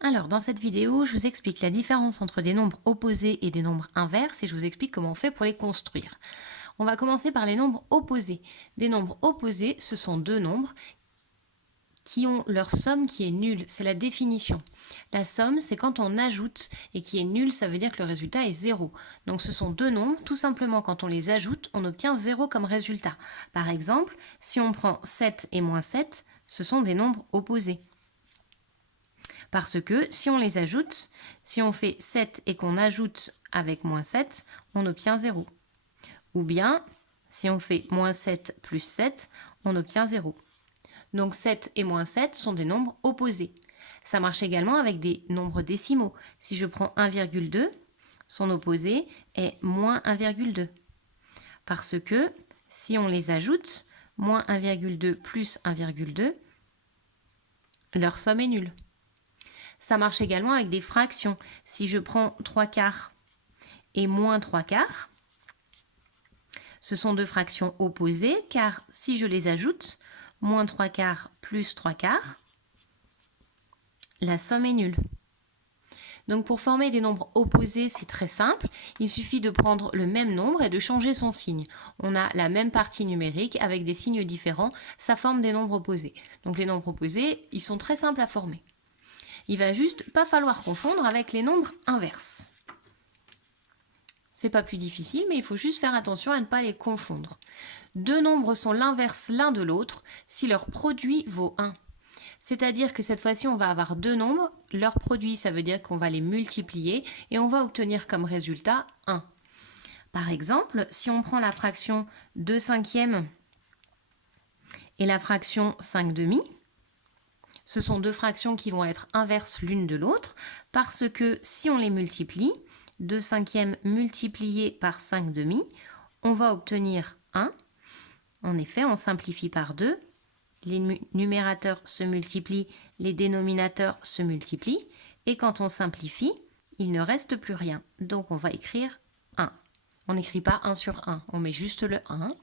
Alors, dans cette vidéo, je vous explique la différence entre des nombres opposés et des nombres inverses et je vous explique comment on fait pour les construire. On va commencer par les nombres opposés. Des nombres opposés, ce sont deux nombres qui ont leur somme qui est nulle. C'est la définition. La somme, c'est quand on ajoute et qui est nul, ça veut dire que le résultat est 0. Donc ce sont deux nombres, tout simplement quand on les ajoute, on obtient 0 comme résultat. Par exemple, si on prend 7 et moins 7, ce sont des nombres opposés. Parce que si on les ajoute, si on fait 7 et qu'on ajoute avec moins 7, on obtient 0. Ou bien, si on fait moins 7 plus 7, on obtient 0. Donc 7 et moins 7 sont des nombres opposés. Ça marche également avec des nombres décimaux. Si je prends 1,2, son opposé est moins 1,2. Parce que si on les ajoute, moins 1,2 plus 1,2, leur somme est nulle. Ça marche également avec des fractions. Si je prends 3 quarts et moins 3 quarts, ce sont deux fractions opposées car si je les ajoute, moins 3 quarts plus 3 quarts, la somme est nulle. Donc pour former des nombres opposés, c'est très simple. Il suffit de prendre le même nombre et de changer son signe. On a la même partie numérique avec des signes différents, ça forme des nombres opposés. Donc les nombres opposés, ils sont très simples à former. Il va juste pas falloir confondre avec les nombres inverses. C'est pas plus difficile, mais il faut juste faire attention à ne pas les confondre. Deux nombres sont l'inverse l'un de l'autre si leur produit vaut 1. C'est-à-dire que cette fois-ci, on va avoir deux nombres. Leur produit, ça veut dire qu'on va les multiplier et on va obtenir comme résultat 1. Par exemple, si on prend la fraction 2 cinquièmes et la fraction 5 demi, ce sont deux fractions qui vont être inverses l'une de l'autre parce que si on les multiplie, 2 cinquièmes multiplié par 5 demi, on va obtenir 1. En effet, on simplifie par 2. Les numérateurs se multiplient, les dénominateurs se multiplient. Et quand on simplifie, il ne reste plus rien. Donc on va écrire 1. On n'écrit pas 1 sur 1, on met juste le 1.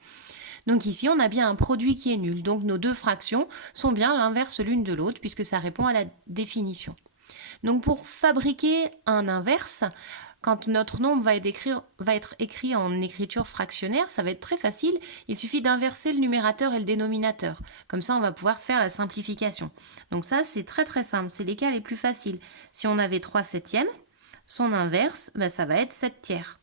Donc ici, on a bien un produit qui est nul. Donc nos deux fractions sont bien l'inverse l'une de l'autre puisque ça répond à la définition. Donc pour fabriquer un inverse, quand notre nombre va être écrit en écriture fractionnaire, ça va être très facile. Il suffit d'inverser le numérateur et le dénominateur. Comme ça, on va pouvoir faire la simplification. Donc ça, c'est très très simple. C'est les cas les plus faciles. Si on avait 3 septièmes, son inverse, ça va être 7 tiers.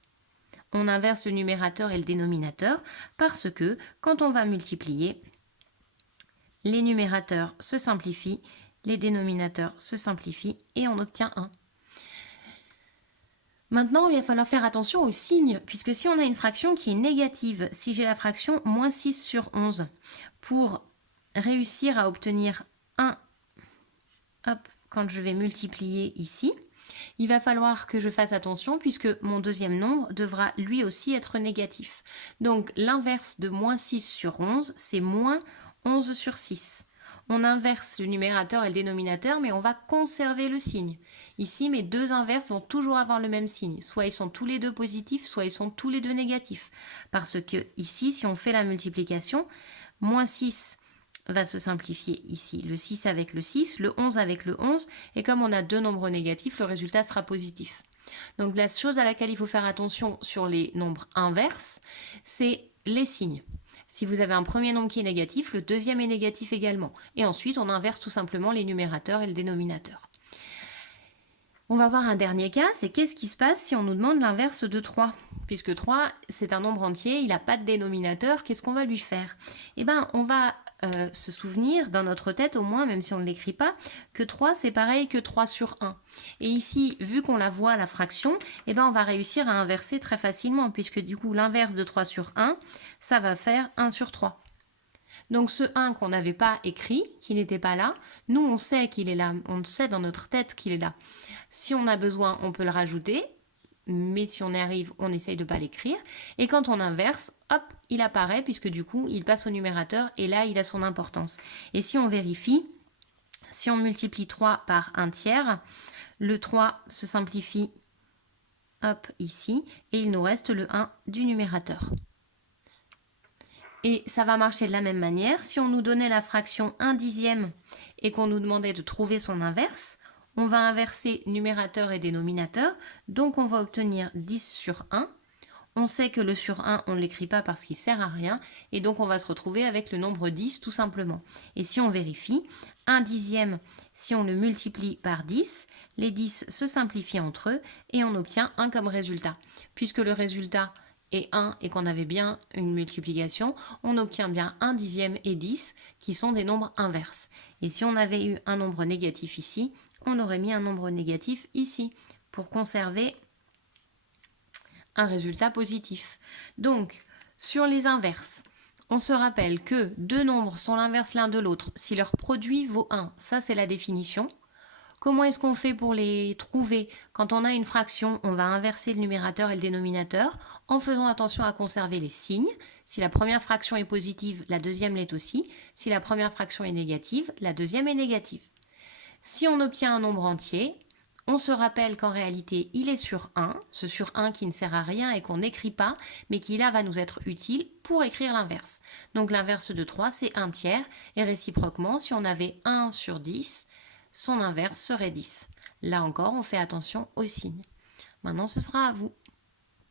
On inverse le numérateur et le dénominateur parce que quand on va multiplier, les numérateurs se simplifient, les dénominateurs se simplifient et on obtient 1. Maintenant, il va falloir faire attention aux signes, puisque si on a une fraction qui est négative, si j'ai la fraction moins 6 sur 11, pour réussir à obtenir 1, quand je vais multiplier ici, il va falloir que je fasse attention puisque mon deuxième nombre devra lui aussi être négatif. Donc l'inverse de moins 6 sur 11, c'est moins 11 sur 6. On inverse le numérateur et le dénominateur, mais on va conserver le signe. Ici, mes deux inverses vont toujours avoir le même signe. Soit ils sont tous les deux positifs, soit ils sont tous les deux négatifs. Parce que ici, si on fait la multiplication, moins 6 va se simplifier ici. Le 6 avec le 6, le 11 avec le 11, et comme on a deux nombres négatifs, le résultat sera positif. Donc la chose à laquelle il faut faire attention sur les nombres inverses, c'est les signes. Si vous avez un premier nombre qui est négatif, le deuxième est négatif également. Et ensuite, on inverse tout simplement les numérateurs et le dénominateur. On va voir un dernier cas, c'est qu'est-ce qui se passe si on nous demande l'inverse de 3 ? Puisque 3, c'est un nombre entier, il n'a pas de dénominateur, qu'est-ce qu'on va lui faire ? Eh bien, on va se souvenir dans notre tête au moins, même si on ne l'écrit pas, que 3 c'est pareil que 3 sur 1. Et ici, vu qu'on la voit la fraction, eh bien, on va réussir à inverser très facilement, puisque du coup, l'inverse de 3 sur 1, ça va faire 1 sur 3. Donc ce 1 qu'on n'avait pas écrit, qui n'était pas là, nous on sait qu'il est là, on sait dans notre tête qu'il est là. Si on a besoin, on peut le rajouter, mais si on y arrive, on essaye de ne pas l'écrire. Et quand on inverse, hop, il apparaît puisque du coup, il passe au numérateur et là, il a son importance. Et si on vérifie, si on multiplie 3 par 1 tiers, le 3 se simplifie, hop, ici, et il nous reste le 1 du numérateur. Et ça va marcher de la même manière. Si on nous donnait la fraction 1 dixième et qu'on nous demandait de trouver son inverse, On va inverser numérateur et dénominateur, donc on va obtenir 10 sur 1. On sait que le sur 1, on ne l'écrit pas parce qu'il ne sert à rien, et donc on va se retrouver avec le nombre 10 tout simplement. Et si on vérifie, 1 dixième, si on le multiplie par 10, les 10 se simplifient entre eux, et on obtient 1 comme résultat. Puisque le résultat est 1 et qu'on avait bien une multiplication, on obtient bien 1 dixième et 10, qui sont des nombres inverses. Et si on avait eu un nombre négatif ici, on aurait mis un nombre négatif ici, pour conserver un résultat positif. Donc, sur les inverses, on se rappelle que deux nombres sont l'inverse l'un de l'autre si leur produit vaut 1. Ça, c'est la définition. Comment est-ce qu'on fait pour les trouver? Quand on a une fraction, on va inverser le numérateur et le dénominateur en faisant attention à conserver les signes. Si la première fraction est positive, la deuxième l'est aussi. Si la première fraction est négative, la deuxième est négative. Si on obtient un nombre entier, on se rappelle qu'en réalité, il est sur 1, ce sur 1 qui ne sert à rien et qu'on n'écrit pas, mais qui là va nous être utile pour écrire l'inverse. Donc l'inverse de 3, c'est 1 tiers, et réciproquement, si on avait 1 sur 10, son inverse serait 10. Là encore, on fait attention aux signes. Maintenant, ce sera à vous.